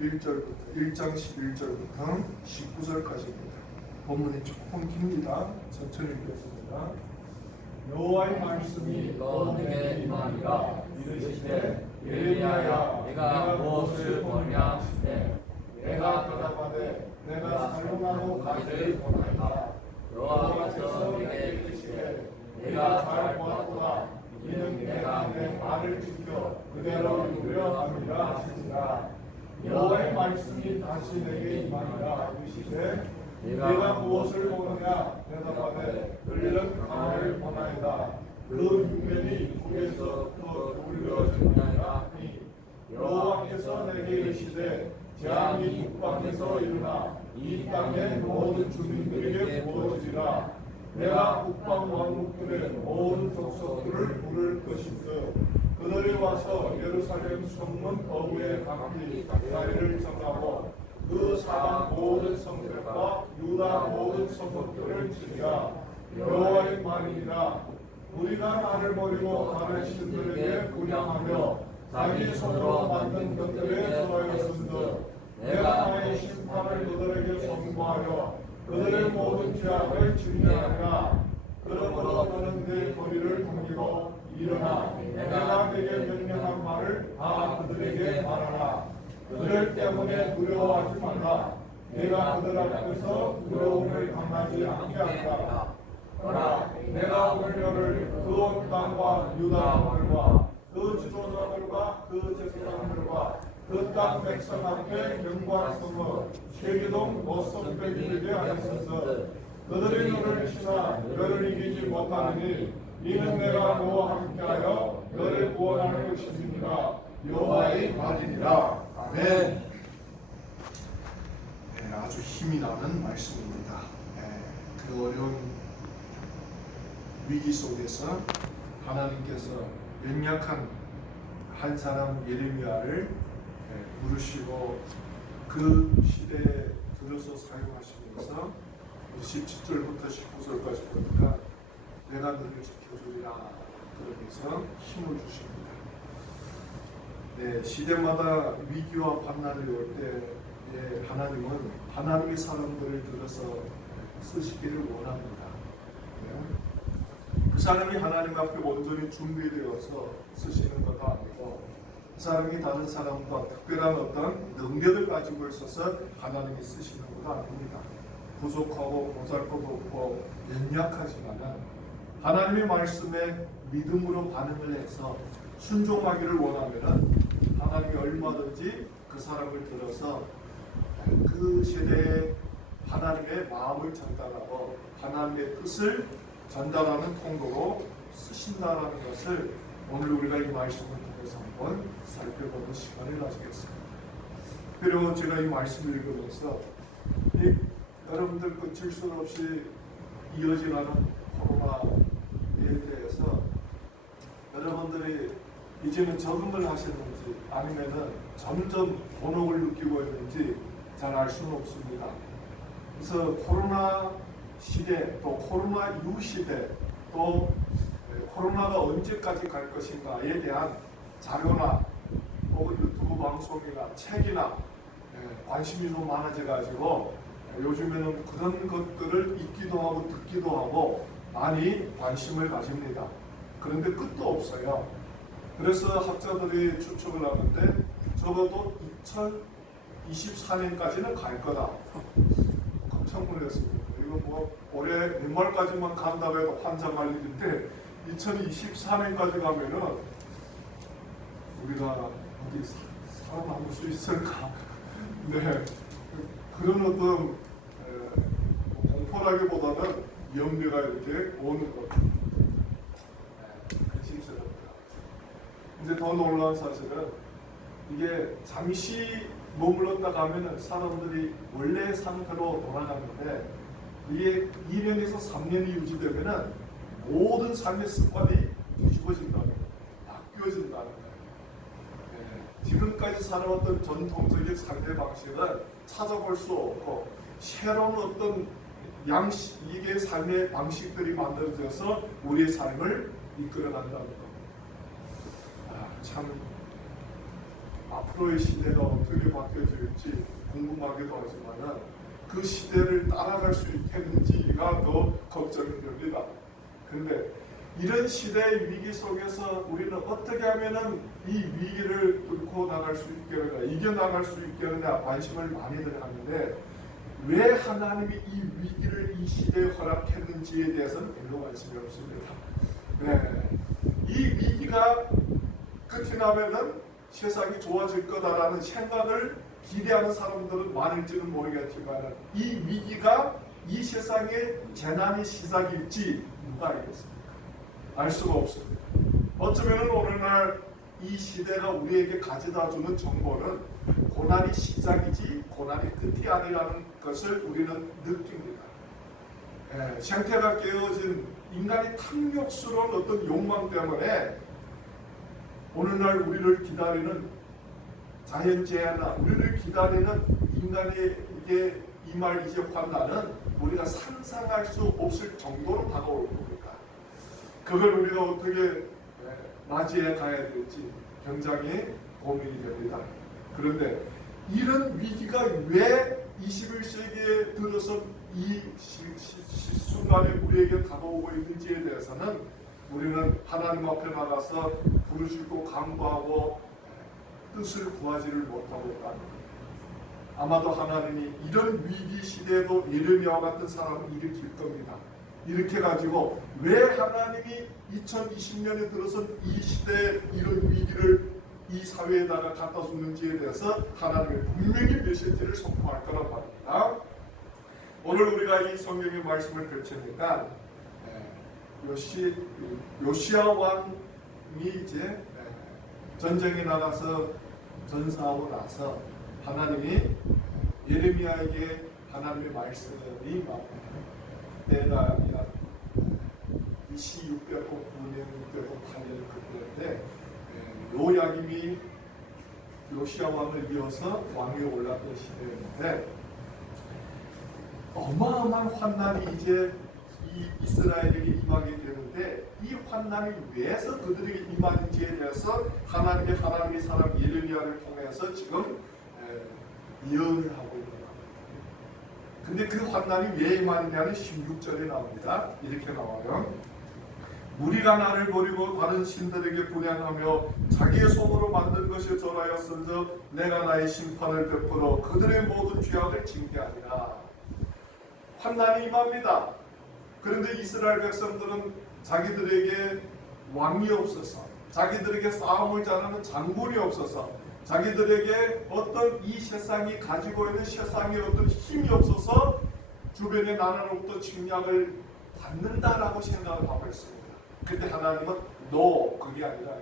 1장 11절부터 19절까지입니다. 본문이 조금 깁니다. 천천히 읽겠습니다. 여호와의 말씀이 너에게 임하니라. 이르시되 예레미야야 내가 무엇을 보냐 하시되 내가 대답하되 내가 살롱나무 가지를 보나이다. 여호와께서 내게 이르시되 내가 잘 보았도다. 이는 내가 내 말을 지켜 그대로 이루려함이라 하시니라. 여호와의 말씀이 다시 내게 임하니라. 이르시되 내가 무엇을 보느냐 대답하되 흘리는 강을 보나이다. 그 육면이 북에서부터 굴려지나이다 하니 여호와께서 내게 이르시되 재앙이 북방에서 일어나 이 땅의 모든 주민들에게 부어지리라. 내가 북방 왕국들의 모든 족속들을 부를 것인즉 그들이 와서 예루살렘 성문 거부에 각기 자리를 정하고 그 사방 모든 성벽과 유다 모든 성읍들을 치리라. 여호와의 말이니라. 우리가 나를 버리고 다른 신들에게 분양하며 자기 손으로 만든 것들에 절하였은즉 내가 나의 심판을 그들에게 선고하여 그들의 모든 죄악을 증명하리라. 그러므로 너는 내 거리를 당기고 일어나 내가 내게 명령한 말을 다 그들에게 말하라. 그들 때문에 두려워하지 말라. 내가 그들 앞에서 두려움을 당하지 않게 하리라. 그러나 내가 오늘 너를 그 온 땅과 유다들과 그 지도자들과 그 제사장들과 그 땅 백성 앞에 경고하였으므로 세계동 모성백들에게 하였으므로 그들이 너를 치나 너를 이기지 못하느니 이는 내가 너와 함께하여 너를 구원하는 것입니다. 여호와의 말이니라. 아멘. 네, 아주 힘이 나는 말씀입니다. 그 어려운 위기 속에서 하나님께서 연약한 한 사람 예레미야를 부르시고 그 시대에 들어서 사용하시면서 17절부터 19절까지 보니까 내가 너를 지켜주리라 그러면서 힘을 주십니다. 네, 시대마다 위기와 환난이 올 때에 하나님은 하나님의 사람들을 들어서 쓰시기를 원합니다. 그 사람이 하나님 앞에 온전히 준비되어서 쓰시는 것도 아니고 그 사람이 다른 사람과 특별한 어떤 능력을 가지고 있어서 하나님이 쓰시는 것도 아닙니다. 부족하고 보잘것없고 연약하지만 하나님의 말씀에 믿음으로 반응을 해서 순종하기를 원하면 하나님이 얼마든지 그 사람을 들어서 그 세대에 하나님의 마음을 전달하고 하나님의 뜻을 전달하는 통로로 쓰신다는 것을 오늘 우리가 이 말씀을 통해서 한번 살펴보는 시간을 가지겠습니다. 그리고 제가 이 말씀을 읽으면서 여러분들 끝일 수 없이 이어지는 코로나에 대해서 여러분들이 이제는 적응을 하시는지 아니면은 점점 곤혹을 느끼고 있는지 잘 알 수는 없습니다. 그래서 코로나 시대 또 코로나 이후 시대 또 코로나가 언제까지 갈 것인가에 대한 자료나 혹은 유튜브 방송이나 책이나 관심이 좀 많아져 가지고 요즘에는 그런 것들을 읽기도 하고 듣기도 하고 많이 관심을 가집니다. 그런데 끝도 없어요. 그래서 학자들이 추측을 하는데 적어도 2024년까지는 갈 거다. 깜짝 놀랐습니다. 이거 뭐 올해 연말까지만 간다고 해도 환장할 일인데 2024년까지 가면은 우리가 어디 살아남을 수 있을까? 네, 그런 어떤 공포라기보다는 염려가 이렇게 오는 것. 근심스럽다. 근데 더 놀라운 사실은 이게 잠시 머물렀다 가면은 사람들이 원래 상태로 돌아가는데 이게 2년에서 3년이 유지되면은 모든 삶의 습관이 뒤집어진다는 거예요. 바뀌어진다는 거예요. 지금까지 살아왔던 전통적인 삶의 방식을 찾아볼 수 없고 새로운 어떤 이게 삶의 방식들이 만들어져서 우리의 삶을 이끌어간다는 겁니다. 참 앞으로의 시대가 어떻게 바뀌어질지 궁금하기도 하지만 그 시대를 따라갈 수 있겠는지가 더 걱정이 됩니다. 근데 이런 시대의 위기 속에서 우리는 어떻게 하면은 이 위기를 뚫고 나갈 수 있겠느냐, 이겨나갈 수 있겠느냐 관심을 많이들 하는데 왜 하나님이 이 위기를 이 시대에 허락했는지에 대해서는 별로 관심이 없습니다. 네. 이 위기가 끝이 나면은 세상이 좋아질 거다라는 생각을 기대하는 사람들은 많을지는 모르겠지만 이 위기가 이 세상의 재난의 시작일지 누가 알겠습니까? 알 수가 없습니다. 어쩌면 오늘날 이 시대가 우리에게 가져다주는 정보는 고난이 시작이지 고난이 끝이 아니라는 것을 우리는 느낍니다. 생태가 깨어진 인간의 탐욕스러운 어떤 욕망 때문에 오늘날 우리를 기다리는 자연재해나 우리를 기다리는 인간에게 임할 이제 환난은 우리가 상상할 수 없을 정도로 다가올 겁니다. 그걸 우리가 어떻게 맞이해 가야 될지 굉장히 고민이 됩니다. 그런데 이런 위기가 왜 21세기에 들어서 이 순간에 우리에게 다가오고 있는지에 대해서는 우리는 하나님 앞에 나가서 부르짖고 간구하고 뜻을 구하지를 못하고 있답니다. 아마도 하나님이 이런 위기 시대에도 예레미야와 같은 사람을 일으킬 겁니다. 이렇게 가지고 왜 하나님이 2020년에 들어서 이 시대에 이런 위기를 이 사회에다가 갖다 줬는지에 대해서 하나님의 분명히 메시지를 선포할 거란 말입니다. 오늘 우리가 이 성경의 말씀을 펼치니까 요시야 왕이 이제 전쟁에 나가서 전사하고 나서 하나님이 예레미야에게 하나님의 말씀이 때가 BC 609년, 608년 그때인데 요야김이 요시야 왕을 이어서 왕위에 올랐던 시대였는데 어마어마한 환난이 이제 이 이스라엘에게 임하게 되는데 이 환난이 왜서 그들에게 임하는지에 대해서 하나님의 사람 예레미야를 통해서 지금 예언을 하고 있는 겁니다. 근데 그 환난이 왜 임하느냐는 16절에 나옵니다. 이렇게 나와요. 무리가 나를 버리고 다른 신들에게 분향하며 자기의 손으로 만든 것에 절하였은즉 내가 나의 심판을 베풀어 그들의 모든 죄악을 징계하리라. 환난이 임합니다. 그런데 이스라엘 백성들은 자기들에게 왕이 없어서, 자기들에게 싸움을 잘하는 장군이 없어서, 자기들에게 어떤 이 세상이 가지고 있는 세상의 어떤 힘이 없어서 주변의 나라로부터 침략을 받는다라고 생각을 하고 있습니다. 근데 하나님은 그게 아니라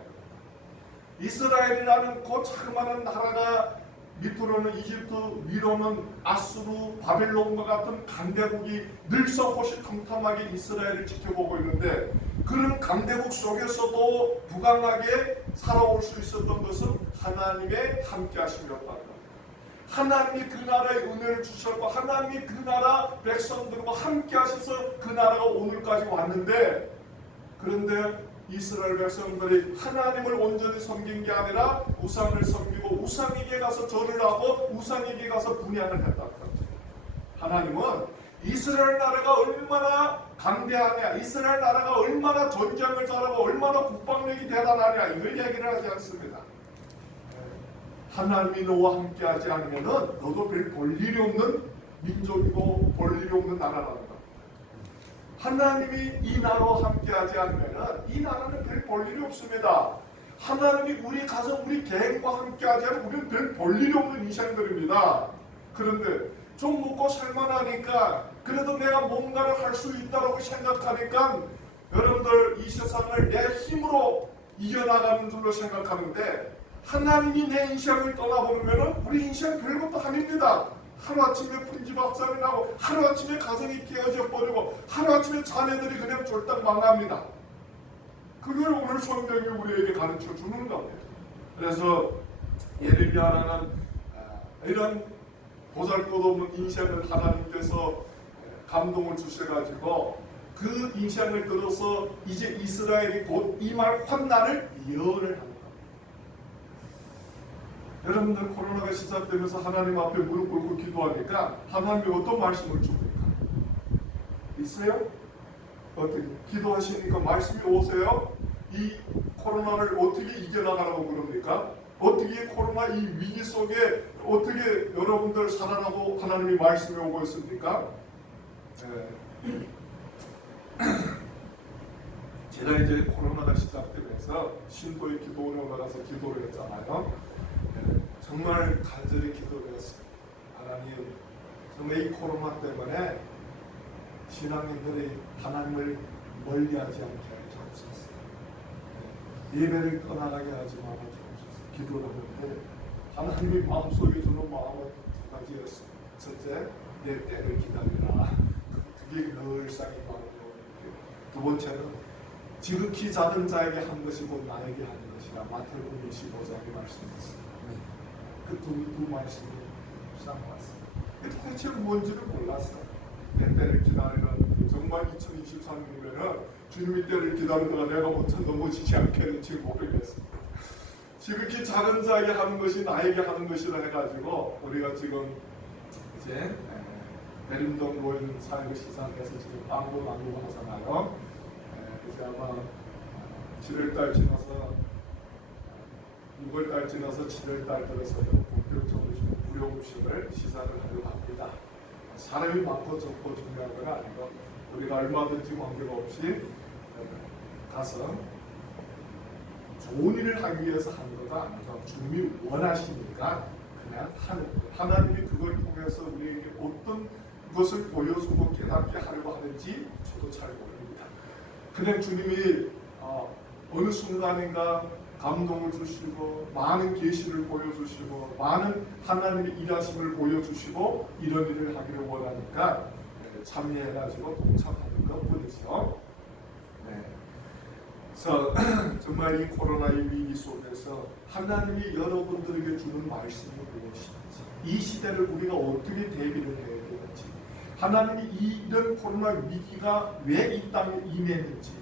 이스라엘이라는 그 자그마한 나라가 밑으로는 이집트, 위로는 아수르, 바벨론과 같은 강대국이 늘성호시 텅텅하게 이스라엘을 지켜보고 있는데 그런 강대국 속에서도 부강하게 살아올 수 있었던 것은 하나님의 함께하심이었다는 겁니다. 하나님이 그 나라에 은혜를 주셨고 하나님이 그 나라 백성들과 함께하셔서 그 나라가 오늘까지 왔는데 그런데 이스라엘 백성들이 하나님을 온전히 섬긴 게 아니라 우상을 섬기고 우상에게 가서 절을 하고 우상에게 가서 분향을 했다는 겁니다. 하나님은 이스라엘 나라가 얼마나 강대하냐, 이스라엘 나라가 얼마나 전쟁을 잘하고 얼마나 국방력이 대단하냐 이걸 얘기를 하지 않습니다. 하나님이 너와 함께하지 않으면 너도 별 볼일이 없는 민족이고 볼일이 없는 나라라는 겁니다. 하나님이 이 나라와 함께하지 않으면 이 나라는 별 볼일이 없습니다. 하나님이 우리 가서 우리 개인과 함께하지 않으면 우리는 별 볼일이 없는 인생들입니다. 그런데 좀 먹고 살만하니까 그래도 내가 뭔가를 할 수 있다고 생각하니까 여러분들 이 세상을 내 힘으로 이겨나가는 줄로 생각하는데 하나님이 내 인생을 떠나보면 우리 인생 별것도 아닙니다. 하루아침에 풍지박산이 나고 하루아침에 가정이 깨어져 버리고 하루아침에 자녀들이 그냥 쫄딱 망합니다. 그걸 오늘 성경이 우리에게 가르쳐 주는 겁니다. 그래서 예레미야라는 이런 보잘것없는 인생을 하나님께서 감동을 주셔가지고 그 인생을 들어서 이제 이스라엘이 곧 임할 환난을 예언을 합니다. 여러분들 코로나가 시작되면서 하나님 앞에 무릎 꿇고 기도하니까 하나님이 어떤 말씀을 줍니까? 있어요? 어떻게 기도하시니까 말씀이 오세요? 이 코로나를 어떻게 이겨나가라고 그럽니까? 어떻게 코로나 이 위기 속에 어떻게 여러분들 살아라고 하나님이 말씀이 오고 있습니까? 제가 이제 코로나가 시작되면서 신도의 기도원에 올라가서 기도를 했잖아요. 정말 간절히 기도를 했어요. 하나님, 정말 이 코로나 때문에 신앙인들이 하나님을 멀리하지 않게 하옵소서. 예배를 떠나가게 하지 말아 주옵소서. 기도를 하는데 하나님이 마음속에 주는 마음은 두 가지였어요. 첫째, 내 때를 기다리라. 그게 늘상 이 마음이었고요. 두 번째는 지극히 작은 자에게 한 것이 곧 나에게 하는 것이라. 마태복음 25장의 말씀이었습니다. 그 두 말씀을 쌍봤습니다. 도대체 뭔지를 몰랐어요. 내 때를 기다리는 정말 2023년에는 주님의 때를 기다리다가 내가 먼저 넘어지지 않겠는지 모르겠습니다. 지극히 작은 자에게 하는 것이 나에게 하는 것이라 해가지고 우리가 지금 이제 대림동 모임 사회의 시상에서 지금 빵도 나누고 하잖아요. 이제 아마 7월달 지나서 6월달 지나서 7월달 들어서 본격적으로 무료급식을 시작을 하려고 합니다. 사람이 많고 적고 중요한 건 아니고 우리가 얼마든지 관계없이 가서 좋은 일을 하기 위해서 하는 것도 아니고 주님이 원하시니까 그냥 하는 거예요. 하나님이 그걸 통해서 우리에게 어떤 것을 보여주고 깨닫게 하려고 하는지 저도 잘 모릅니다. 그냥 주님이 어느 순간인가 감동을 주시고 많은 계시를 보여주시고 많은 하나님의 일하심을 보여주시고 이런 일을 하기를 원하니까 참여해가지고 동참하는 것뿐이죠. 그래서 정말 이 코로나의 위기 속에서 하나님이 여러분들에게 주는 말씀이 무엇인지, 이 시대를 우리가 어떻게 대비를 해야 되는지, 하나님이 이런 코로나 위기가 왜 이 땅에 임했는지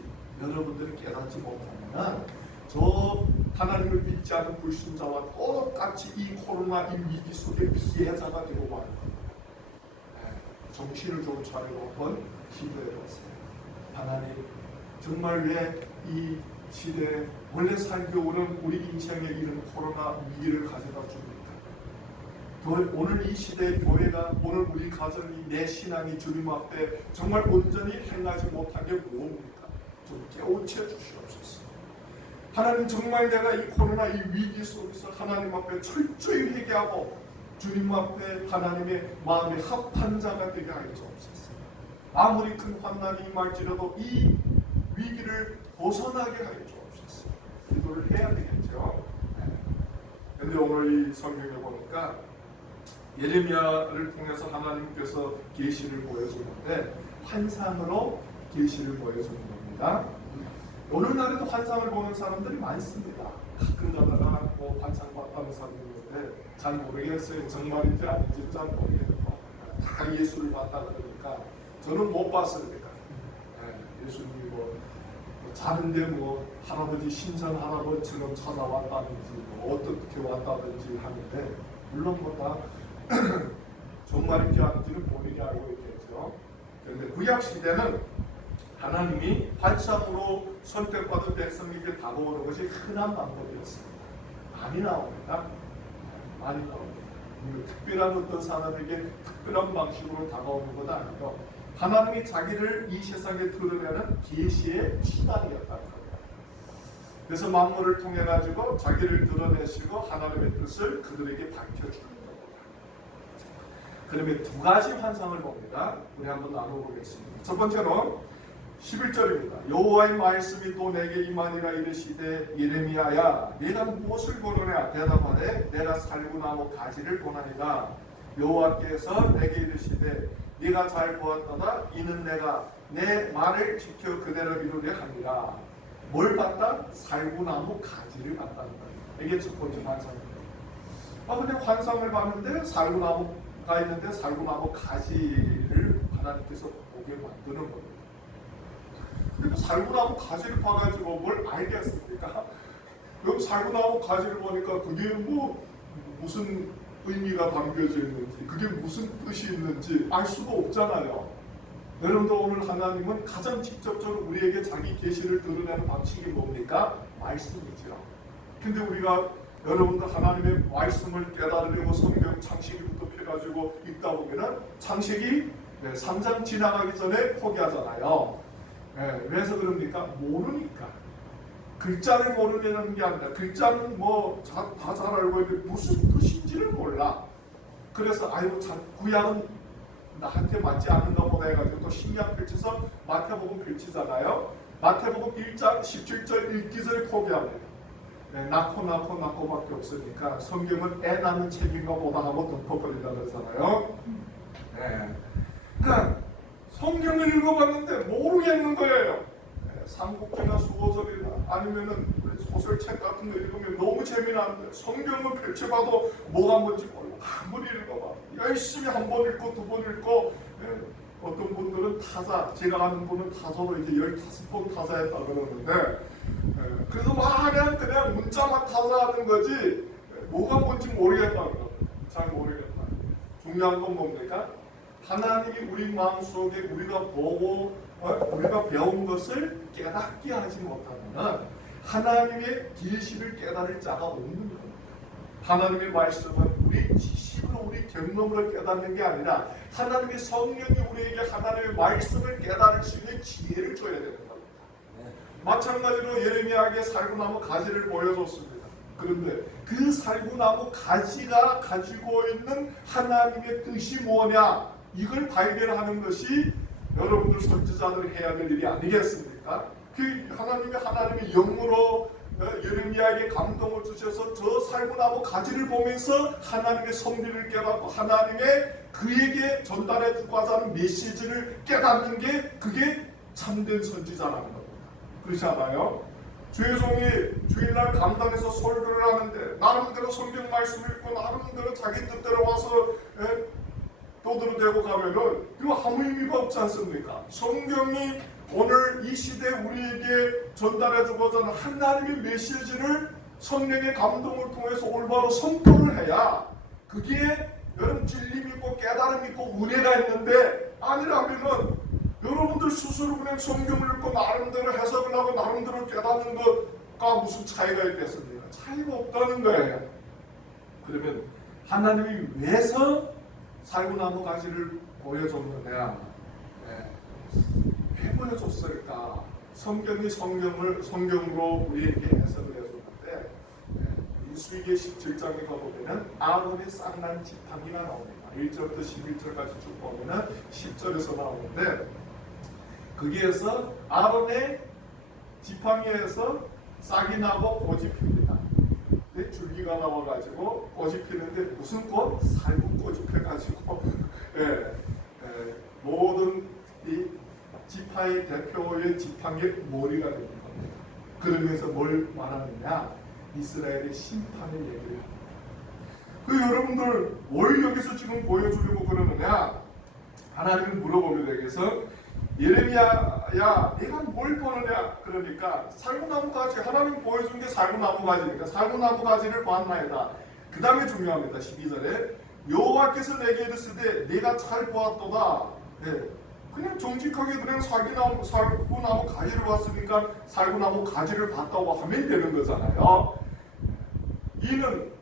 여러분들이 깨닫지 못하면 저 하나님을 믿지 않은 불신자와 똑같이 이 코로나 이 위기 속에 피해자가 되고 마는 겁니다. 정신을 좀 차리고 한번 기도해보세요. 하나님, 정말 왜 이 시대에 원래 살기 오는 우리 인생에 이런 코로나 위기를 가져다 줍니까? 오늘 이 시대의 교회가, 오늘 우리 가정이, 내 신앙이 주님 앞에 정말 온전히 행하지 못한 게 무엇입니까? 좀 깨우쳐 주시옵소서. 하나님, 정말 내가 이 코로나 이 위기 속에서 하나님 앞에 철저히 회개하고 주님 앞에 하나님의 마음에 합한 자가 되게 하여 주옵소서. 아무리 큰 환난이 임할지라도 이 위기를 벗어나게 하여 주옵소서. 기도를 해야 되겠죠. 그런데 오늘 이 성경에 보니까 예레미야를 통해서 하나님께서 계시를 보여주는데 환상으로 계시를 보여주는 겁니다. 오늘날에도 환상을 보는 사람들이 많습니다. 가끔 가다가 뭐 환상 봤다는 사람이 있는데 잘 모르겠어요. 정말인지 아닌지 잘 모르겠고 다 예수를 봤다 그러니까 저는 못 봤습니다. 예수님이 뭐 자는데 뭐 할아버지 신선 할아버지처럼 찾아왔다든지 뭐 어떻게 왔다든지 하는데 물론 뭐 다 정말인지 아닌지는 본인이 알고 있겠죠. 그런데 구약 시대는 하나님이 환상으로 선택받은 백성에게 다가오는 것이 흔한 방법이었습니다. 많이 나옵니다. 많이 나옵니다. 특별한 어떤 사람에게 특별한 방식으로 다가오는 것 아니고 하나님이 자기를 이 세상에 드러내는 계시의 수단이었다는 겁니다. 그래서 만물을 통해 가지고 자기를 드러내시고 하나님의 뜻을 그들에게 밝혀주는 겁니다. 그러면 두 가지 환상을 봅니다. 우리 한번 나눠보겠습니다. 첫 번째로 11절입니다. 여호와의 말씀이 또 내게 임하니라 이르시되 예레미야야 네가 무엇을 보느냐 대답하되 내가 살구나무 가지를 보나이다. 여호와께서 내게 이르시되 네가 잘 보았도다. 이는 내가 내 말을 지켜 그대로 이루려 함이라. 뭘 봤다? 살구나무 가지를 봤다는 거예요. 이게 첫 번째 환상입니다. 근데 환상을 봤는데 살구나무가 있는데 살구나무 가지를 하나님께서 보게 만드는 겁니다. 근데 살구나무 가지를 봐가지고 뭘 알겠습니까? 그럼 살구나무 가지를 보니까 그게 뭐 무슨 의미가 담겨져 있는지, 그게 무슨 뜻이 있는지 알 수가 없잖아요. 여러분들, 오늘 하나님은 가장 직접적으로 우리에게 자기 계시를 드러내는 방식이 뭡니까? 말씀이죠. 근데 우리가 여러분들 하나님의 말씀을 깨달으려고 성경 창세기부터 펴가지고 읽다 보면은 창세기 3장 지나가기 전에 포기하잖아요. 왜서 그럽니까? 모르니까. 글자를 모르는 게 아니라, 글자는 뭐 다 잘 알고 있는데 무슨 뜻인지를 몰라. 그래서 아이고 참 구약은 나한테 맞지 않는가 보다 해가지고 또 신약 펼쳐서 마태복음 펼치잖아요. 마태복음 1장 17절 읽기 전에 포기합니다. 낳고밖에 없으니까 성경은 애 낳는 책인가 보다 하고 덮어버린다 그러잖아요. 그러니까 성경을 읽어봤는데 모르겠는 거예요. 삼국지나 수호설이나 아니면은 소설책 같은 거 읽으면 너무 재미나는데 성경을 펼쳐봐도 뭐가 뭔지 몰라. 아무리 읽어봐. 열심히 한 번 읽고 두 번 읽고, 어떤 분들은 타사, 제가 아는 분은 타서로 이제 15번 타사했다 그러는데, 그래서 그냥 문자만 타사하는 거지 뭐가 뭔지 모르겠다 그러거든요. 잘 모르겠다. 중요한 건 뭡니까? 하나님이 우리 마음속에 우리가 보고 우리가 배운 것을 깨닫게 하지 못하면 하나님의 계시를 깨달을 자가 없는 겁니다. 하나님의 말씀은 우리 지식으로, 우리 경험으로 깨닫는 게 아니라 하나님의 성령이 우리에게 하나님의 말씀을 깨달을 수 있는 지혜를 줘야 되는 겁니다. 마찬가지로 예레미야에게 살구나무 가지를 보여줬습니다. 그런데 그 살구나무 가지가 가지고 있는 하나님의 뜻이 뭐냐, 이걸 발견하는 것이 여러분들 선지자들 해야 될 일이 아니겠습니까? 그 하나님의 영으로 예레미야에게 감동을 주셔서 저 살구나무 가지를 보면서 하나님의 섭리를 깨닫고 하나님의 그에게 전달해 주고자 하는 메시지를 깨닫는 게, 그게 참된 선지자라는 겁니다. 그렇지 않아요? 주의 종이 주일날 강단에서 설교를 하는데 나름대로 성경 말씀을 읽고 나름대로 자기 뜻대로 와서 떠들어대고 가면은 이거 아무 의미가 없지 않습니까? 성경이 오늘 이 시대에 우리에게 전달해주고자 하는 하나님의 메시지를 성령의 감동을 통해서 올바로 선포를 해야 그게 여러분 진리 믿고 깨달음 믿고 은혜가 있는데, 아니라면은 여러분들 스스로 그냥 성경을 읽고 나름대로 해석을 하고 나름대로 깨닫는 것과 무슨 차이가 있겠습니까? 차이가 없다는 거예요. 그러면 하나님이 왜서 살구나무 가지를 보여줬느냐? 왜 보여줬을까? 성경이 성경으로 우리에게 해석을 해줬는데, 민수기의 17장에 가보면은 아론의 쌍난 지팡이가 나옵니다. 1절부터 11절까지 쭉 보면은 10절에서 나오는데, 거기에서 아론의 지팡이에서 싹이 나고 꽃이 핍니다. 줄기가 나와가지고 꽃이 피는데 무슨 꽃? 살구꽃이 펴가지고 모든 이 지파의 대표의 지팡이의 머리가 되는 겁니다. 그러면서 뭘 말하느냐? 이스라엘의 심판을 얘기를 합니다. 그 여러분들 뭘 여기서 지금 보여주려고 그러느냐? 하나님을 물어보면 되겠어. 예레미야야, 네가 뭘 보느냐? 그러니까 살구나무 가지, 하나님 보여준 게 살구나무 가지니까 살구나무 가지를 보았나이다. 그 다음에 중요합니다. 12절에 여호와께서 내게 이르시되 네가 잘 보았도다. 그냥 정직하게 그냥 살구나무 가지를 봤으니까 살구나무 가지를 봤다고 하면 되는 거잖아요. 이는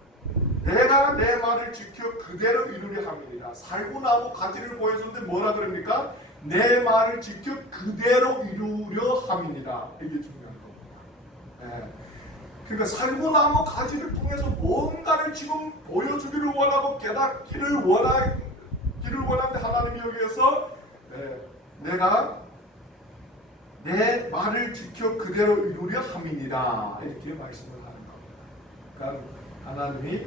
내가 내 말을 지켜 그대로 이루려 함이니라. 살구나무 가지를 보여줬는데 뭐라 그럽니까? 내 말을 지켜 그대로 이루려 함이니라. 이게 중요한 겁니다. 그러니까 살구나무 가지를 통해서 뭔가를 지금 보여주기를 원하고 깨닫기를 원하는데 하나님이 여기에서 내가 내 말을 지켜 그대로 이루려 함이니라. 이렇게 말씀을 하는 겁니다. 그러니까 하나님이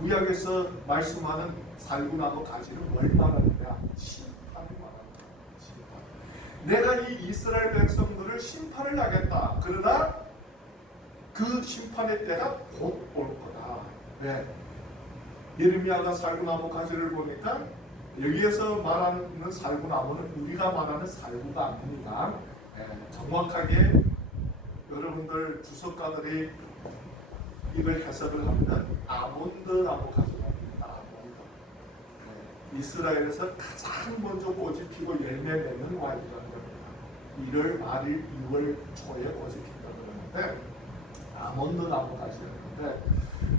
구약에서 말씀하는 살구나무 가지를 뭘 말하느냐? 심판을 말합니다. 내가 이 이스라엘 백성들을 심판을 하겠다. 그러나 그 심판의 때가 곧 올 거다. 예레미야가 살구나무 가지를 보니까 여기에서 말하는 살구나무는 우리가 말하는 살구가 아닙니다. 정확하게 여러분들 주석가들이 이걸 해석을 하면 아몬드 나무 가져갑니다. 아몬드. 이스라엘에서 가장 먼저 꽃이 피고 열매 맺는 과일이라는 겁니다. 1월 말일 2월 초에 꽃이 핀다고 그러는데 아몬드 나무 가지였는데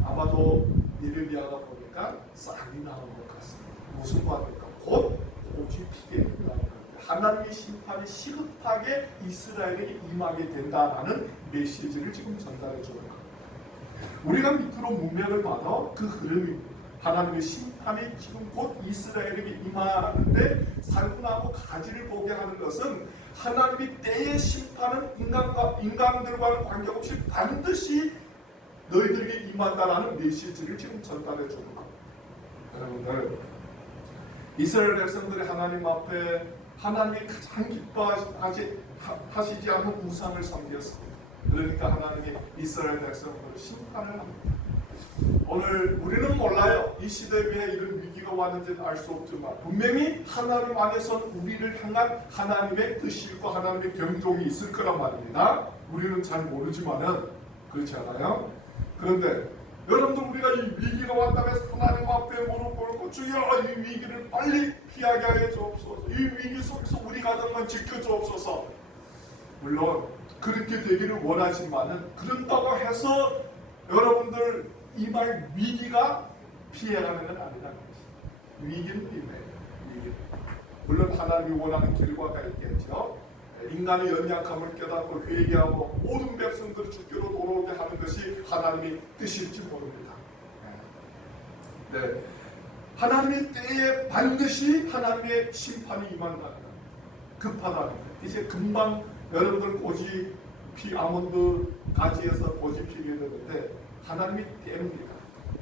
아마도 예레미야가 보니까 싹이 나온 것 같습니다. 무슨 말입니까? 곧 꽃이 피게 된다는 겁니다. 하나님의 심판이 시급하게 이스라엘에게 임하게 된다라는 메시지를 지금 전달해 주는 겁니다. 우리가 밑으로 문맥을 받아 그 흐름입니다. 하나님의 심판이 지금 곧 이스라엘에게 임하는데 살구나무 가지를 보게 하는 것은 하나님의 때의 심판은 인간들과는 관계없이 반드시 너희들에게 임한다라는 메시지를 지금 전달해 주는 겁니다. 여러분들, 이스라엘 백성들이 하나님 앞에 하나님이 가장 기뻐하시지 않는 우상을 섬겼습니다. 그러니까 하나님이 이스라엘 백성들을 심판을 합니다. 오늘 우리는 몰라요. 이 시대에 이런 위기가 왔는지는 알 수 없지만 분명히 하나님 안에서는 우리를 향한 하나님의 뜻이 있고 하나님의 경종이 있을 거란 말입니다. 우리는 잘 모르지만은 그렇지 않아요? 그런데 여러분들, 우리가 이 위기가 왔다고 해서 하나님 앞에 무릎 꿇고 주여 이 위기를 빨리 피하게 하여 주옵소서, 이 위기 속에서 우리 가정만 지켜 주옵소서. 물론 그렇게 되기를 원하지만은 그런다고 해서 여러분들 이 말 위기가 피해가는 건 아니라는 것입니다. 위기는 임해요. 위기. 물론 하나님이 원하는 결과가 있겠죠. 인간의 연약함을 깨닫고 회개하고 모든 백성들을 주께로 돌아오게 하는 것이 하나님의 뜻일지 모릅니다. 네. 하나님의 때에 반드시 하나님의 심판이 임한다는 것. 급하다는 것. 이제 금방 여러분들 꽃이 아몬드 가지에서 꽃이 피게 되는데 하나님이 때입니다.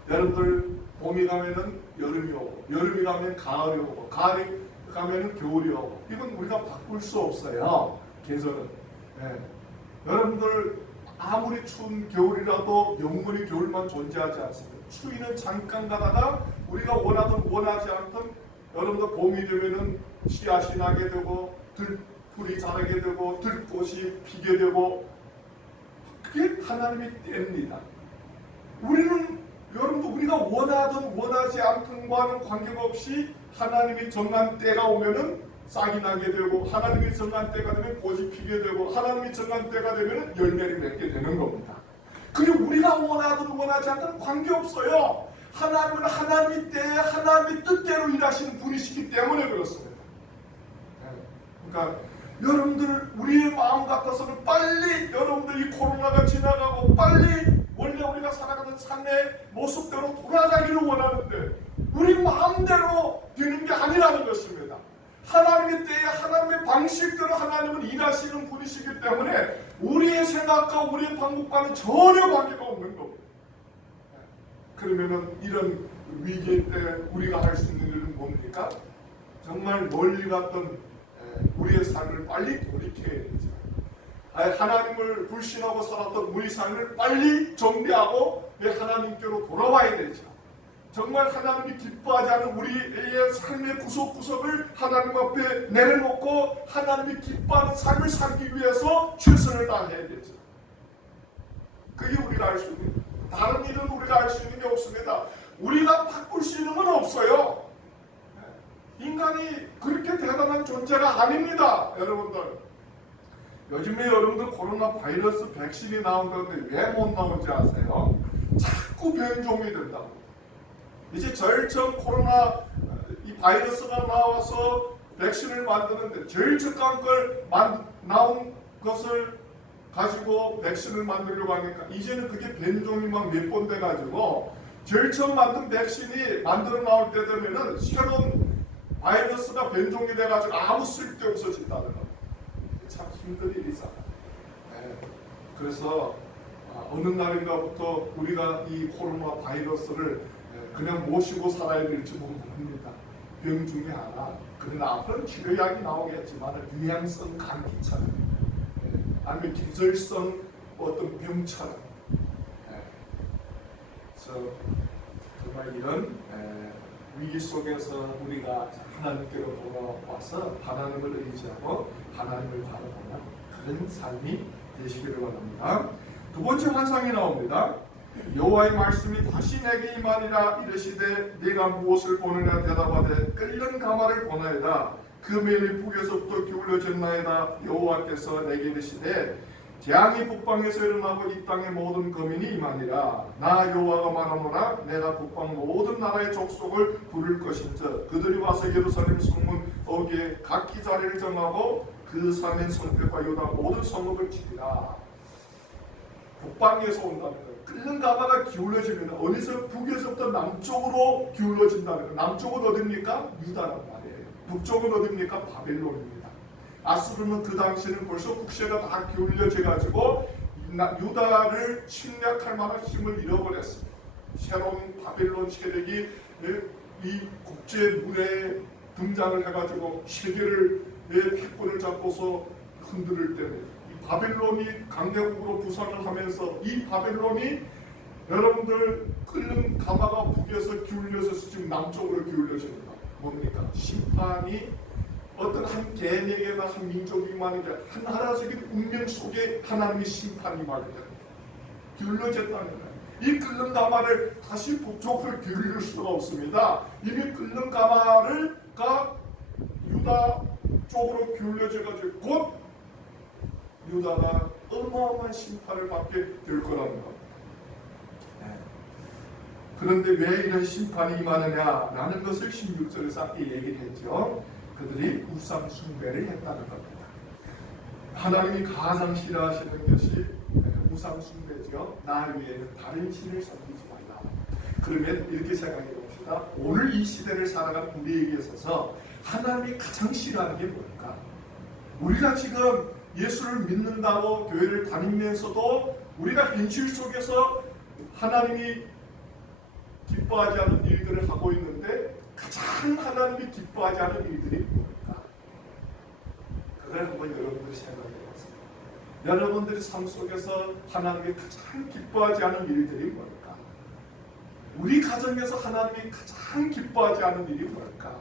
여러분들 봄이 가면은 여름이 오고, 여름이 가면 가을이 오고, 가을이 가면은 겨울이 오고, 이건 우리가 바꿀 수 없어요. 계절은. 네. 여러분들 아무리 추운 겨울이라도 영원히 겨울만 존재하지 않습니다. 추위는 잠깐 가다가 우리가 원하든 원하지 않든 여러분들 봄이 되면은 씨앗이 나게 되고 들풀이 자라게 되고 들꽃이 피게 되고, 그게 하나님의 때입니다. 우리는 여러분들 우리가 원하든 원하지 않든과는 관계가 없이 하나님이 정한 때가 오면은 싹이 나게 되고, 하나님이 정한 때가 되면 꽃이 피게 되고, 하나님이 정한 때가 되면 열매를 맺게 되는 겁니다. 그리고 우리가 원하든 원하지 않든 관계없어요. 하나님은 하나님의 때에 하나님의 뜻대로 일하시는 분이시기 때문에 그렇습니다. 그러니까 여러분들 우리의 마음 같아서는 빨리 여러분들 이 코로나가 지나가고 빨리 원래 우리가 살아가는 삶의 모습대로 돌아가기를 원하는데 우리 마음대로 되는 게 아니라는 것입니다. 하나님의 때에 하나님의 방식대로 하나님은 일하시는 분이시기 때문에 우리의 생각과 우리의 방법과는 전혀 관계가 없는 겁니다. 그러면은 이런 위기 때 우리가 할 수 있는 일은 뭡니까? 정말 멀리 갔던 우리의 삶을 빨리 돌이켜야 되죠. 하나님을 불신하고 살았던 우리 삶을 빨리 정리하고 하나님께로 돌아와야 되죠. 정말 하나님이 기뻐하지 않은 우리의 삶의 구석구석을 하나님 앞에 내려놓고 하나님이 기뻐하는 삶을 살기 위해서 최선을 다해야 되죠. 그게 우리가 할 수 있는, 다른 일은 우리가 할 수 있는 게 없습니다. 우리가 바꿀 수 있는 건 없어요. 인간이 그렇게 대단한 존재가 아닙니다. 여러분들, 요즘에 여러분들 코로나 바이러스 백신이 나온다는데 왜 못 나온지 아세요? 자꾸 변종이 된다고. 이제 제일 처음 코로나 이 바이러스가 나와서 백신을 만드는데 제일 첫간 걸 나온 것을 가지고 백신을 만들려고 하니까 이제는 그게 변종이 막 몇 번 돼가지고 제일 처음 만든 백신이 만들어 나올 때 되면은 새로운 바이러스가 변종이 돼가지고 아무 쓸데 없어진다는 거. 참 힘든 일이잖아. 그래서 어느 날인가부터 우리가 이 코로나 바이러스를 그냥 모시고 살아야 될지 모릅니다. 병 중에 하나. 그러나 앞으로는 치료약이 나오겠지만 유행성 감기처럼, 아니면 계절성 어떤 병처럼. 그래서 정말 이런 위기 속에서 우리가 하나님께로 돌아와서 하나님을 의지하고 하나님을 바라보는 그런 삶이 되시기를 바랍니다. 두 번째 환상이 나옵니다. 여호와의 말씀이 다시 내게 임하니라. 이르시되 네가 무엇을 보느냐 대답하되 끓는 가마를 보나이다. 그 매일 북에서부터 기울어졌나이다. 여호와께서 내게 이르시되 재앙이 북방에서 일어나고 이 땅의 모든 거민이 임하니라. 나 여호와가 말하노라. 내가 북방 모든 나라의 족속을 부를 것인즉 그들이 와서 예루살렘 성문 어귀에 각기 자리를 정하고 그 산의 성벽과 유다 모든 성읍을 치리라. 북방에서 온다는 거예요. 끓는 가마가 기울어집니다. 어디서? 북에서부터 남쪽으로 기울어진다는 거예요. 남쪽은 어디입니까? 유다란 말이에요. 북쪽은 어디입니까? 바벨론입니다. 아수르는 그 당시에는 벌써 국세가 다 기울여져 가지고 유다를 침략할 만한 힘을 잃어버렸습니다. 새로운 바벨론 세력이 이 국제 문화에 등장을 해가지고 세계를 패권을 잡고서 흔들을 때문에 이 바벨론이 강대국으로 부상을 하면서 이 바벨론이 여러분들 끓는 가마가 북에서 기울여서 지금 남쪽으로 기울여집니다. 뭡니까? 심판이 어떤 한 개인에게나 한 민족이만 아니라 한 나라적인 운명 속에 하나님의 심판이 말입니다. 기울어졌다는 거예요. 이 끓는 가마를 다시 북쪽으로 기울일 수가 없습니다. 이미 끓는 가마가 유다 쪽으로 기울여져가지고 곧 유다가 어마어마한 심판을 받게 될 거라는 겁니다. 그런데 왜 이런 심판이 임하느냐라는 것을 16절에서 아까 얘기를 했죠. 그들이 우상 숭배를 했다는 겁니다. 하나님이 가장 싫어하시는 것이 우상 숭배죠. 나 외에는 다른 신을 섬기지 말라. 그러면 이렇게 생각해 봅시다. 오늘 이 시대를 살아가는 우리에게 있어서 하나님이 가장 싫어하는 게 뭘까? 우리가 지금 예수를 믿는다고 교회를 다니면서도 우리가 현실 속에서 하나님이 기뻐하지 않는 일들을 하고 있는데 가장 하나님이 기뻐하지 않는 일들이 뭘까? 그걸 한번 여러분들이 생각해 보세요. 여러분들의 삶 속에서 하나님이 가장 기뻐하지 않는 일들이 뭘까? 우리 가정에서 하나님이 가장 기뻐하지 않는 일이 뭘까?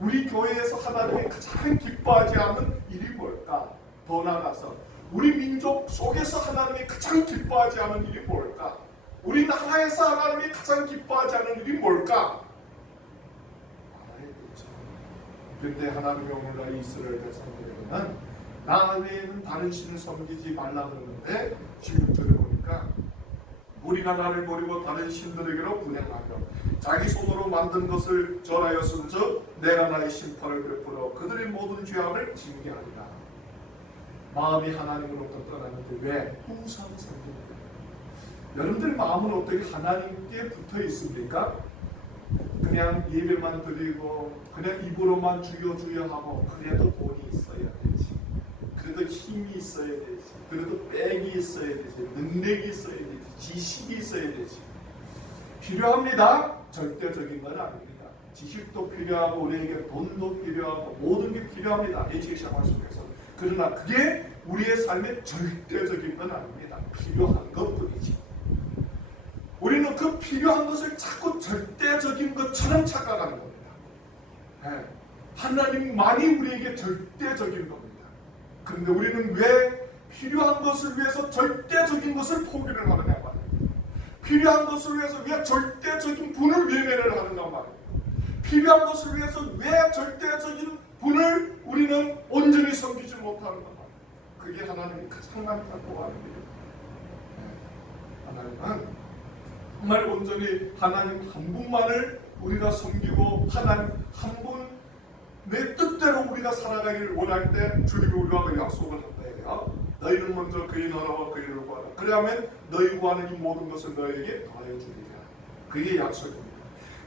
우리 교회에서 하나님이 가장 기뻐하지 않는 일이 뭘까? 더 나아가서 우리 민족 속에서 하나님이 가장 기뻐하지 않는 일이 뭘까? 우리 나라에서 하나님이 가장 기뻐하지 않는 일이 뭘까? 그런데 하나님이 오늘날 이스라엘 백성들에게는 나 외에는 다른 신을 섬기지 말라 그러는데 16절에 보니까 우리가 나를 버리고 다른 신들에게로 분행하며 자기 손으로 만든 것을 절하였은즉 내가 나의 심판을 베풀어 그들의 모든 죄악을 징계하리라. 마음이 하나님으로부터 떠나는데 왜? 우상을 섬깁니다. 여러분들 마음은 어떻게 하나님께 붙어 있습니까? 그냥 예배만 드리고 그냥 입으로만 주여 하고 그래도 돈이 있어야 되지, 그래도 힘이 있어야 되지, 그래도 빽이 있어야 되지, 능력이 있어야 되지, 지식이 있어야 되지. 필요합니다. 절대적인 건 아닙니다. 지식도 필요하고 우리에게 돈도 필요하고 모든 게 필요합니다. 예지 생활 속에서. 그러나 그게 우리의 삶의 절대적인 건 아닙니다. 필요한 것뿐이지. 우리는 그 필요한 것을 자꾸 절대적인 것처럼 착각하는 겁니다. 하나님만이 우리에게 절대적인 겁니다. 그런데 우리는 왜 필요한 것을 위해서 절대적인 것을 포기를 하느냐 말이에요. 필요한 것을 위해서 왜 절대적인 분을 외면을 하느냐 말이에요. 필요한 것을 위해서 왜 절대적인 분을 우리는 온전히 섬기지 못하는가 말이에요. 그게 하나님이 가장 안타까워 하는 일입니다. 하나님은 정말 온전히 하나님 한 분만을 우리가 섬기고 하나님 한 분 내 뜻대로 우리가 살아가기를 원할 때 주님이 우리와 약속을 한 거예요. 너희는 먼저 그의 나라와 그의 일을 구하라. 그러면 너희 구하는 이 모든 것을 너희에게 더해 주리라. 그게 약속입니다.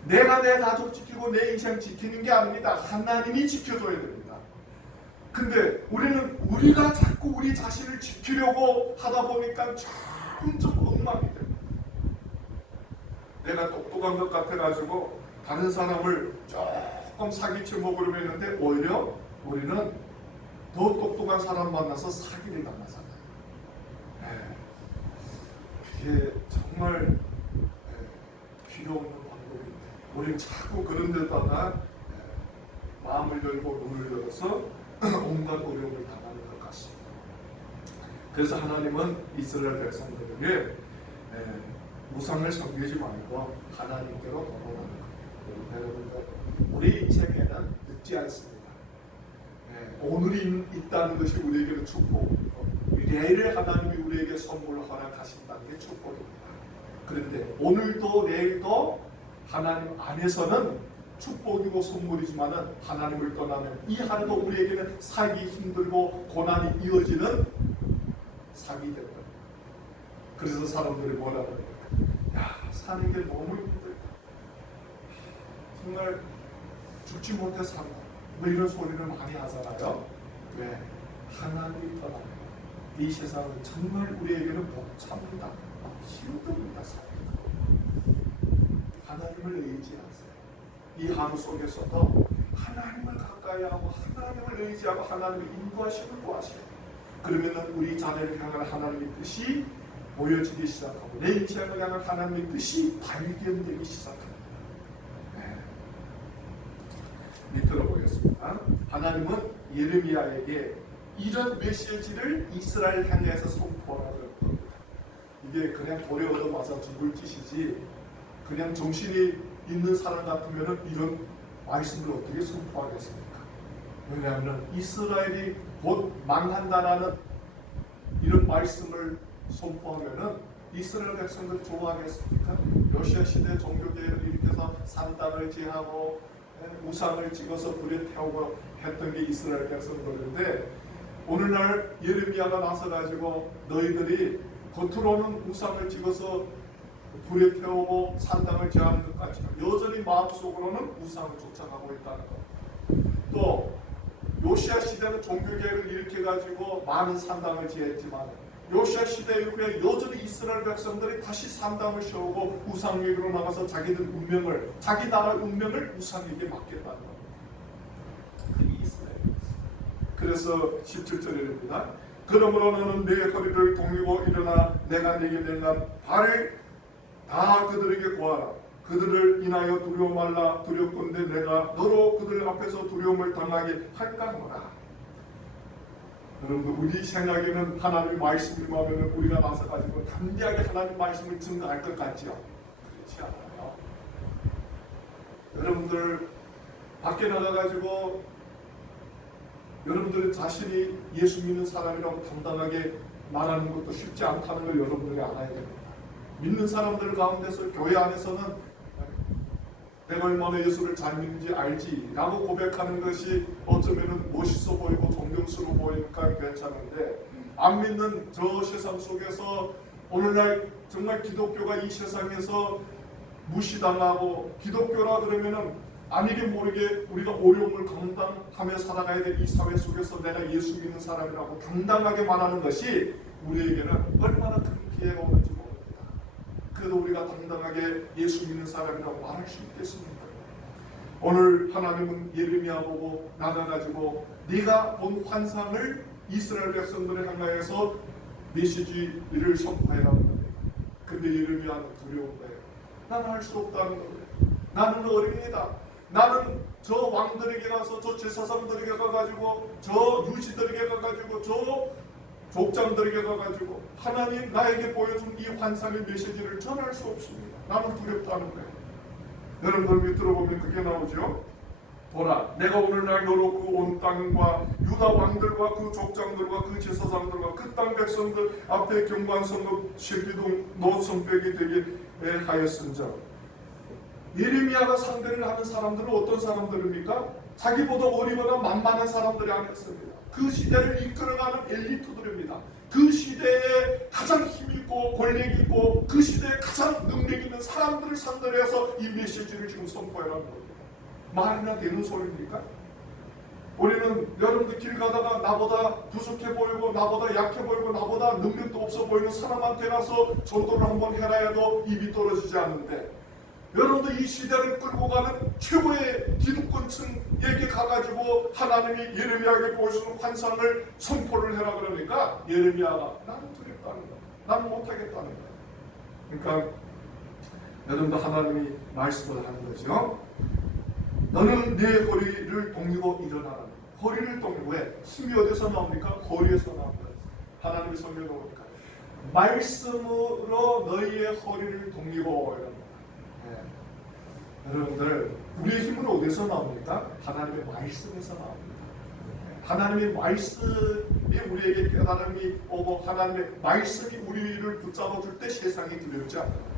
내가 내 가족 지키고 내 인생 지키는 게 아닙니다. 하나님이 지켜줘야 됩니다. 근데 우리가 자꾸 우리 자신을 지키려고 하다 보니까 점점 엉망이 됩니다. 내가 똑똑한 것 같아가지고 다른 사람을 조금 사기쳐 먹으려고 했는데 오히려 우리는 더 똑똑한 사람 만나서 사기를 당하잖아요. 이게 정말 필요 없는 방법인데 우리는 자꾸 그런 데다가 마음을 열고 눈을 열어서 온갖 어려움을 당하는 것 같습니다. 그래서 하나님은 이스라엘 백성들에게 우상을 섬기지 말고 하나님께로 돌아오는 것. 여러분들, 우리 인생에는 늦지 않습니다. 오늘이 있다는 것이 우리에게는 축복이고 내일을 하나님이 우리에게 선물로 허락하신다는 게 축복입니다. 그런데 오늘도 내일도 하나님 안에서는 축복이고 선물이지만은 하나님을 떠나면 이 하루도 우리에게는 살기 힘들고 고난이 이어지는 삶이 될 겁니다. 그래서 사람들이 뭐라 그래요? 야, 사는 게 너무 힘들다. 정말 죽지 못해 산다. 뭐 이런 소리를 많이 하잖아요. 왜? 하나님이 떠나면 이 세상은 정말 우리에게는 벅찹니다. 힘듭니다. 하나님을 의지하세요. 이 하루 속에서도 하나님을 가까이 하고 하나님을 의지하고 하나님의 인도하심을 구하세요. 그러면은 우리 자녀를 향한 하나님의 뜻이 보여지기 시작하고 내 인생을 향한 하나님의 뜻이 발견되기 시작합니다. 밑으로 보겠습니다. 하나님은 예레미야에게 이런 메시지를 이스라엘 향해서 선포하는 겁니다. 이게 그냥 돌에 얻어맞아 죽을 짓이지 그냥 정신이 있는 사람 같으면 이런 말씀을 어떻게 선포하겠습니까? 왜냐하면 이스라엘이 곧 망한다라는 이런 말씀을 선포하면은 이스라엘 백성들 좋아하겠습니까? 요시아 시대 종교개혁을 일으켜서 산당을 제하고 우상을 찍어서 불에 태우고 했던 게 이스라엘 백성들인데 오늘날 예레미야가 나서가지고 너희들이 겉으로는 우상을 찍어서 불에 태우고 산당을 제하는 것 같지만 여전히 마음속으로는 우상을 쫓아가고 있다는 것. 또 요시아 시대는 종교개혁을 일으켜가지고 많은 산당을 제했지만 요시아 시대 이후에 여전히 이스라엘 백성들이 다시 산당을 세우고 우상에게로 나가서 자기들 운명을 자기 나라 운명을 우상에게 맡겼다는 겁니다. 그게 이스라엘입니다. 그래서 17절입니다. 그러므로 너는 내 허리를 동이고 일어나 내가 네게 맹한 발을 다 그들에게 구하라. 그들을 인하여 두려워 말라. 두렵건대 내가 너로 그들 앞에서 두려움을 당하게 할까 하노라. 여러분들 우리 생각에는 하나님의 말씀이 임하면 우리가 나서가지고 담대하게 하나님의 말씀을 증거할 것 같지요? 그렇지 않아요. 여러분들 밖에 나가가지고 여러분들 자신이 예수 믿는 사람이라고 당당하게 말하는 것도 쉽지 않다는 걸 여러분들이 알아야 됩니다. 믿는 사람들 가운데서 교회 안에서는 내가 얼마나 예수를 잘 믿는지 알지 라고 고백하는 것이 어쩌면 멋있어 보이고 존경스러워 보이니까 괜찮은데 안 믿는 저 세상 속에서 오늘날 정말 기독교가 이 세상에서 무시당하고 기독교라 그러면은 아니게 모르게 우리가 어려움을 감당하며 살아가야 될 이 사회 속에서 내가 예수 믿는 사람이라고 당당하게 말하는 것이 우리에게는 얼마나 큰 피해가 오는지 모릅니다. 그래도 우리가 당당하게 예수 믿는 사람이라고 말할 수 있겠습니까? 오늘 하나님은 예레미야 보고 나가가지고 네가 본 환상을 이스라엘 백성들을 향하여서 메시지를 선포해라는 거예요. 근데 예레미야는 두려운 거예요. 나는 할 수 없다는 거예요. 나는 어린이다. 나는 저 왕들에게 가서 저 제사장들에게 가가지고 저 유지들에게 가가지고 저 족장들에게 가가지고 하나님 나에게 보여준 이 환상의 메시지를 전할 수 없습니다. 나는 두렵다는 거예요. 여러분들 밑으로 보면 그게 나오죠. 보라, 내가 오늘날 너로 그 온 땅과 유다 왕들과 그 족장들과 그 제사장들과 그 땅 백성들 앞에 경관선로 실기둥 노선벽이 되게 하였은즉. 예레미야가 상대를 하는 사람들은 어떤 사람들입니까? 자기보다 어리거나 만만한 사람들이 아니었습니다. 그 시대를 이끌어가는 엘리트들입니다. 그 시대에 가장 힘있고 권력있고 그 시대에 가장 능력있는 사람들을 상대로 해서 이 메시지를 지금 선포해라는 겁니다. 말이나 되는 소리입니까? 우리는 여러분들 길 가다가 나보다 부족해 보이고 나보다 약해 보이고 나보다 능력도 없어 보이는 사람한테 가서 전도를 한번 해라 해도 입이 떨어지지 않는데 여러분들 이 시대를 끌고 가는 최고의 기득권층에게 가가지고 하나님이 예레미야에게 보여주는 환상을 선포를 해라 그러니까 예레미야가 나는 두렵다는 거야. 나는 못하겠다는 거야. 그러니까 여러분들 하나님이 말씀을 하는 거죠. 너는 내 허리를 동이고 일어나라. 허리를 동이고 왜? 힘이 어디서 나옵니까? 허리에서 나옵니다. 하나님의 성경에 보니까 말씀으로 너희의 허리를 동이고 이럽니다. 여러분들 우리의 힘은 어디서 나옵니까? 하나님의 말씀에서 나옵니다. 하나님의 말씀이 우리에게 깨달음이 오고 하나님의 말씀이 우리를 붙잡아 줄 때 세상이 두렵지 않아요.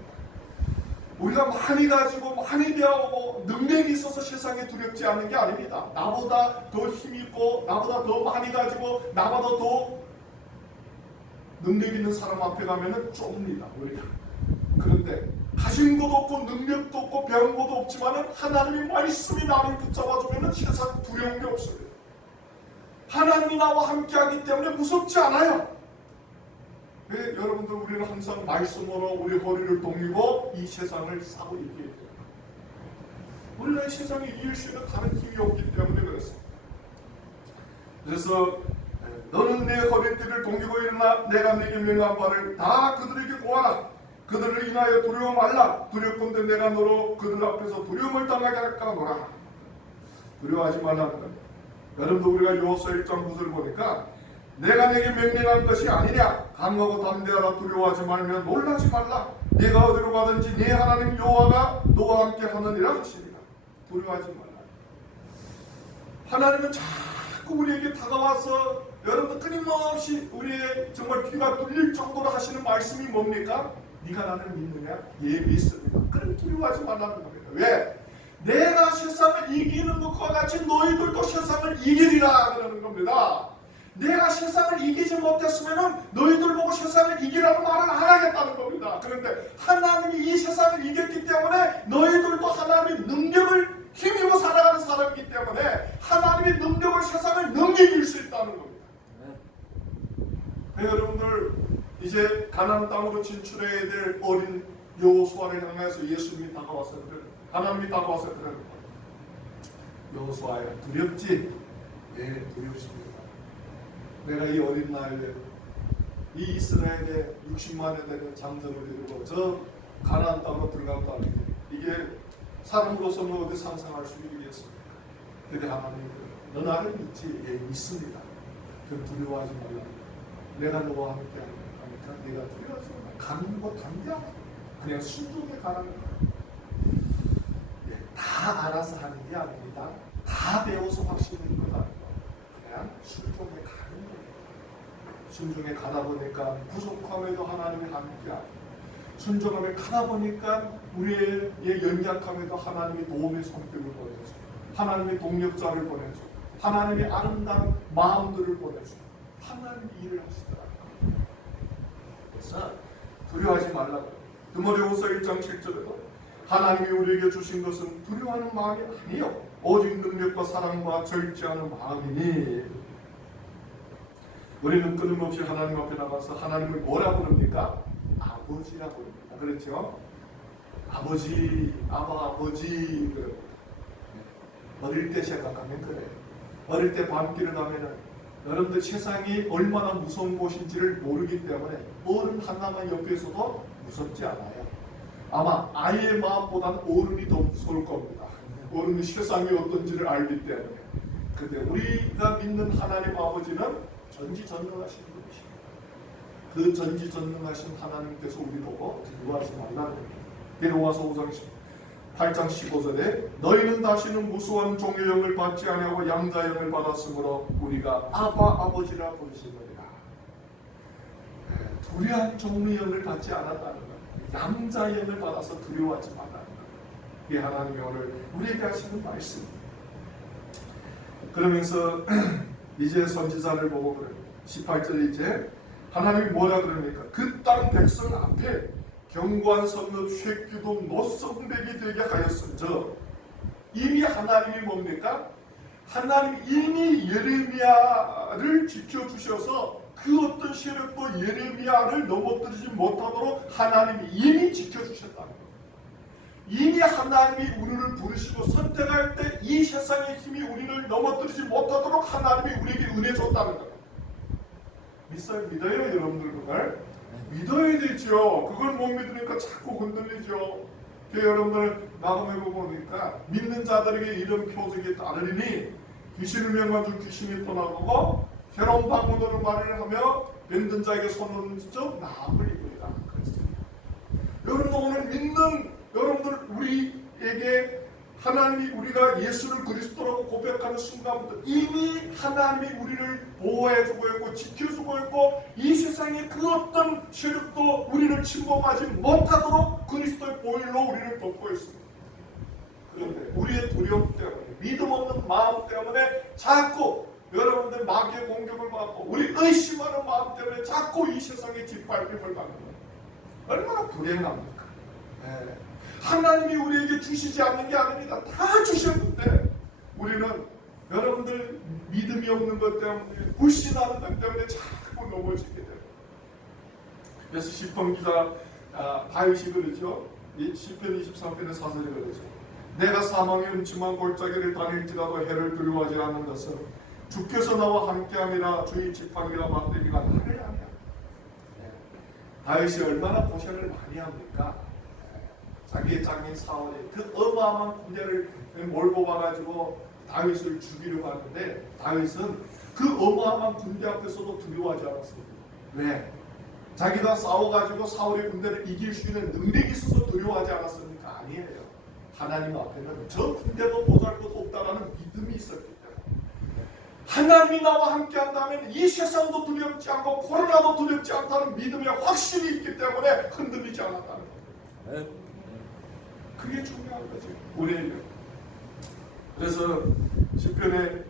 우리가 많이 가지고 많이 배우고 능력이 있어서 세상에 두렵지 않는 게 아닙니다. 나보다 더 힘있고 나보다 더 많이 가지고 나보다 더 능력 있는 사람 앞에 가면은 좁니다. 우리가. 그런데 가진 것도 없고 능력도 없고 배운 것도 없지만은 하나님의 말씀이 나를 붙잡아주면은 세상 두려운 게 없어요. 하나님이 나와 함께하기 때문에 무섭지 않아요. 네, 여러분들 우리는 항상 말씀으로 우리 허리를 동이고 이 세상을 싸고 이겨야 돼요. 우리는 세상에 이길 수 있는 다른 힘이 없기 때문에 그렇습니다. 그래서 너는 내 허리띠를 동이고 일어나 내가 내게 명한 바를 다 그들에게 고하라. 그들을 인하여 두려워 말라. 두렵건대 내가 너로 그들 앞에서 두려움을 당하게 할까 하노라. 두려워하지 말라는 겁니다. 여러분도 우리가 여호수아 1장 9절 보니까 내가 내게 명령한 것이 아니냐. 강하고 담대하라. 두려워하지 말며 놀라지 말라. 네가 어디로 가든지 네 하나님 여호와가 너와 함께 하느니라 하시니라. 두려워하지 말라. 하나님은 자꾸 우리에게 다가와서 여러분들 끊임없이 우리의 정말 귀가 뚫릴 정도로 하시는 말씀이 뭡니까? 네가 나를 믿느냐? 예, 믿습니다. 그럼 두려워하지 말라는 겁니다. 왜? 내가 세상을 이기는 것과 같이 너희들도 세상을 이기리라 그러는 겁니다. 내가 세상을 이기지 못했으면 너희들 보고 세상을 이기라는 말은 안 하겠다는 겁니다. 그런데 하나님이 이 세상을 이겼기 때문에 너희들도 하나님의 능력을 힘입어 살아가는 사람이기 때문에 하나님의 능력을 세상을 넘기길 수 있다는 겁니다. 네, 여러분들 이제 가나안 땅으로 진출해야 될 어린 여호수아를 향해서 예수님이 다가와서 그래요. 하나님이 다가와서 그래요. 여호수아야 두렵지? 예, 두렵습니다. 내가 이 어린 나이에 이 이스라엘에 60만에 되는 장정을 이루고 저 가나안 땅으로 들어간다는 게 이게 사람으로서는 어디 상상할 수 있겠습니까? 근데 하나님이 너 나를 믿지? 예, 믿습니다. 그럼 두려워하지 말라. 내가 너와 함께 하니까 네가 두려워하지 말라. 가는 거 담대하라. 그냥 순종에 가는 거야. 예, 다 알아서 하는 게 아닙니다. 다 배워서 확신하는 것 아니고 그냥 순종에 가는 거예요. 순종에 가다 보니까 부족함에도 하나님이 함께하고 순종함에 가다 보니까 우리의 연약함에도 하나님이 도움의 손길을 보내주고 하나님의 동력자를 보내주고 하나님의 아름다운 마음들을 보내주고 하나님이 일을 하시더라고요. 그래서 두려워하지 말라고. 디모데후서 1장 7절에도 하나님이 우리에게 주신 것은 두려워하는 마음이 아니요 오직 능력과 사랑과 절제하는 마음이니. 우리는 끊임없이 하나님 앞에 나가서 하나님을 뭐라 부릅니까? 아버지라고 부릅니다. 그렇죠? 아버지, 아버지. 어릴 때 생각하면 그래요. 어릴 때 밤길을 가면은 여러분들 세상이 얼마나 무서운 곳인지를 모르기 때문에 어른 하나만 옆에서도 무섭지 않아요. 아마 아이의 마음보다는 어른이 더 무서울 겁니다. 어른이 세상이 어떤지를 알기 때문에. 근데 우리가 믿는 하나님 아버지는 전지전능하신 분이십니다. 그 전지전능하신 하나님께서 우리 보고 두려워하지 말라는 겁니다. 데려와서 8장 15절에 너희는 다시는 무수한 종의 영을 받지 아니하고 양자 영을 받았으므로 우리가 아버지라 부르시느니라. 두려운 종의 영을 받지 않았다는 것, 양자 영을 받아서 두려워하지 말라는 것. 이게 하나님이 오늘 우리에게 하시는 말씀입니다. 그러면서 이제 선지자를 보고 그래요. 18절에 이제 하나님이 뭐라 그럽니까? 그 땅 백성 앞에 경고한 성읍 쇠규도 노성백이 되게 하였은저. 이미 하나님이 뭡니까? 하나님이 이미 예레미야를 지켜주셔서 그 어떤 세력도 예레미야를 넘어뜨리지 못하도록 하나님이 이미 지켜주셨다는 거예요. 이미 하나님이 우리를 부르시고 선택할 때 이 세상의 힘이 우리를 넘어뜨리지 못하도록 하나님이 우리에게 은혜 줬다는 거예요. 믿어요 여러분들 그걸? 믿어야 되죠. 그걸 못 믿으니까 자꾸 흔들리죠. 여러분들 마감해 보니까 믿는 자들에게 이런 표적이 따르리니 귀신을 명한 줄 귀신이 떠나보고 새로운 방언으로 말을 하며 힘든 자에게 손을 좀 나음을 입으리라 그랬습니다. 여러분 오늘 믿는 여러분들 우리에게 하나님이 우리가 예수를 그리스도라고 고백하는 순간부터 이미 하나님이 우리를 보호해주고 있고 지켜주고 있고 이 세상의 그 어떤 세력도 우리를 침범하지 못하도록 그리스도의 보혈로 우리를 돕고 있습니다. 그런데 우리의 두려움 때문에 믿음 없는 마음 때문에 자꾸 여러분들 마귀의 공격을 받고 우리 의심하는 마음 때문에 자꾸 이 세상에 짓밟힘을 받는 거예요. 얼마나 불행합니까? 네. 하나님이 우리에게 주시지 않는 게 아닙니다. 다 주셨는데 우리는 여러분들 믿음이 없는 것 때문에 불신하는 것 때문에 자꾸 넘어지게 돼요. 그래서 시편 기자 다윗이 그러죠. 시편 23편의 4절에 그러죠. 내가 사망의 음침한 골짜기를 다닐지라도 해를 두려워하지 않는 것은 주께서 나와 함께함이라 주의 지팡이라 막대기가 나를 아니야. 다윗이 얼마나 고생을 많이 합니까? 자기의 장인 사울이 그 어마어마한 군대를 몰고 와가지고 다윗을 죽이려고 하는데 다윗은 그 어마어마한 군대 앞에서도 두려워하지 않았습니다. 왜? 자기가 싸워가지고 사울의 군대를 이길 수 있는 능력이 있어서 두려워하지 않았습니까? 아니에요. 하나님 앞에는 저 군대도 보잘것도 없다라는 믿음이 있었기 때문에 하나님이 나와 함께 한다면 이 세상도 두렵지 않고 코로나도 두렵지 않다는 믿음이 확실히 있기 때문에 흔들리지 않았다는 거예요. 그게 중요한 거지 우리에게. 그래서 시편의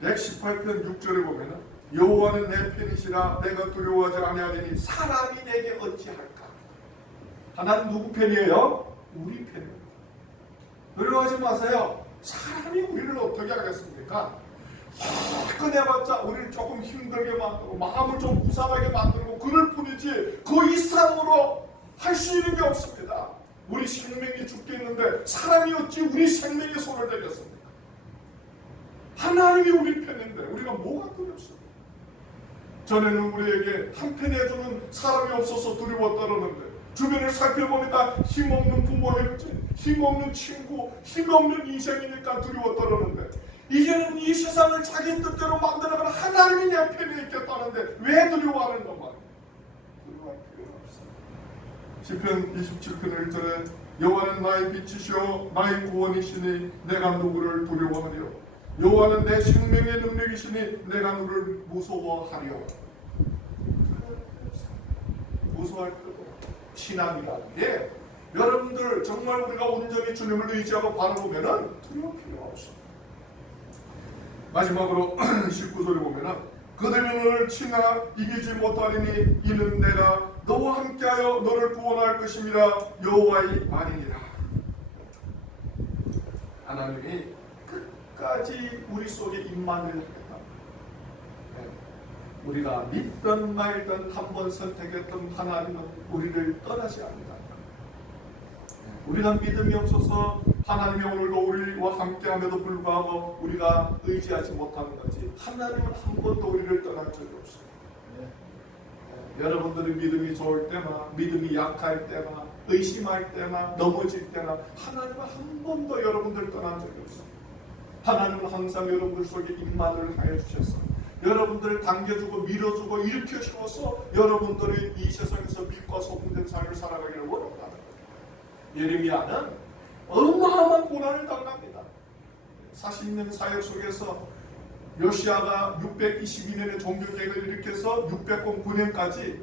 118편 6절에 보면은 여호와는 내 편이시라 내가 두려워하지 아니하리니 사람이 내게 어찌할까. 하나님 누구 편이에요? 우리 편입니다. 두려워하지 마세요. 사람이 우리를 어떻게 하겠습니까? 꺼내봤자 우리를 조금 힘들게 만들고 마음을 좀 무상하게 만들고 그럴 뿐이지 그 이상으로 할 수 있는 게 없습니다. 우리 생명이 죽겠는데 사람이 어찌 우리 생명에 손을 대겠습니까? 하나님이 우리 편인데 우리가 뭐가 두렵습니까? 전에는 우리에게 한편 해주는 사람이 없어서 두려웠다는데 주변을 살펴보니까 힘없는 부모 형제, 힘없는 친구, 힘없는 인생이니까 두려웠다는데 이제는 이 세상을 자기 뜻대로 만들어가는 하나님이 내 편에 있겠다는데 왜 두려워하는 것만? 두려워할 필요가 없어요. 시편 27편 1절에 여호와는 나의 빛이시오 나의 구원이시니 내가 누구를 두려워하리요. 여호와는 내 생명의 능력이시니 내가 누구를 무서워하리요. 무서워할 필요가 없어요. 신앙이라는 게 여러분들 정말 우리가 온전히 주님을 의지하고 바라보면은 두려울 필요가 없어요. 마지막으로 19절에 보면은 그들이 너를 치나 이기지 못하리니 이는 내가 너와 함께하여 너를 구원할 것임이라 여호와의 말이니라. 하나님이 끝까지 우리 속에 임만을 하겠다. 우리가 믿든 말든 한번 선택했던 하나님은 우리를 떠나지 않는다. 우리가 믿음이 없어서 하나님이 오늘도 우리와 함께함에도 불구하고 우리가 의지하지 못하는 거지 하나님은 한 번도 우리를 떠난 적이 없어요. 여러분들이 믿음이 좋을 때나 믿음이 약할 때나 의심할 때나 넘어질 때나 하나님은 한 번도 여러분들 떠난 적이 없어요. 하나님은 항상 여러분들 속에 임만을 하여 주셨어요. 여러분들을 당겨주고 밀어주고 일으켜 주어서 여러분들이 이 세상에서 빛과 소금된 삶을 살아가기를 원한다는 거예요. 예레미야는 어마어마한 고난을 당합니다. 40년 사역 속에서 요시아가 622년에 종교개혁을 일으켜서 609년까지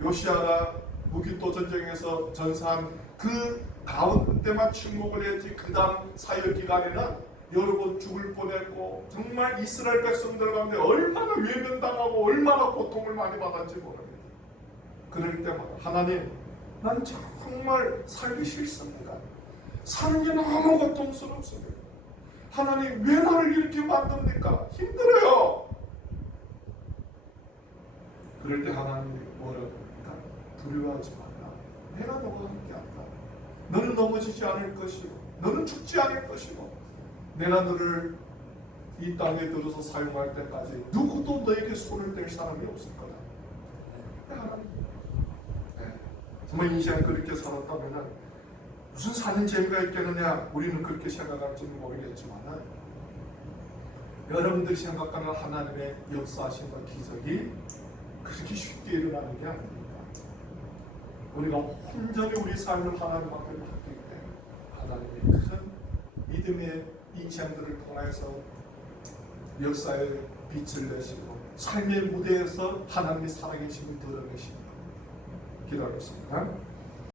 요시아가 무기토 전쟁에서 전사한 그 가운데만 침묵을 했지 그 다음 사역 기간에는 여러 번 죽을 뻔했고 정말 이스라엘 백성들 가운데 얼마나 외면당하고 얼마나 고통을 많이 받았지 모릅니다. 그럴 때마다 하나님 난 정말 살기 싫습니다. 사는 게 너무 고통스럽습니다. 하나님 왜 나를 이렇게 만듭니까? 힘들어요. 그럴 때 하나님이 뭐라고 합니까? 두려워하지 마라. 내가 너와 함께한다. 너는 넘어지지 않을 것이고 너는 죽지 않을 것이고 내가 너를 이 땅에 들어서 사용할 때까지 누구도 너에게 손을 댈 사람이 없을 거다. 하나님 정말 인생을 그렇게 살았다면 무슨 사는 재미가 있겠느냐 우리는 그렇게 생각할지는 모르겠지만 여러분들이 생각하는 하나님의 역사하심과 기적이 그렇게 쉽게 일어나는 게 아닙니다. 우리가 온전히 우리 삶을 하나님 앞에 맡기기 때문에 하나님의 큰 믿음의 인생들을 통해서 역사의 빛을 내시고 삶의 무대에서 하나님의 살아계심을 드러내시고 기도하겠습니다.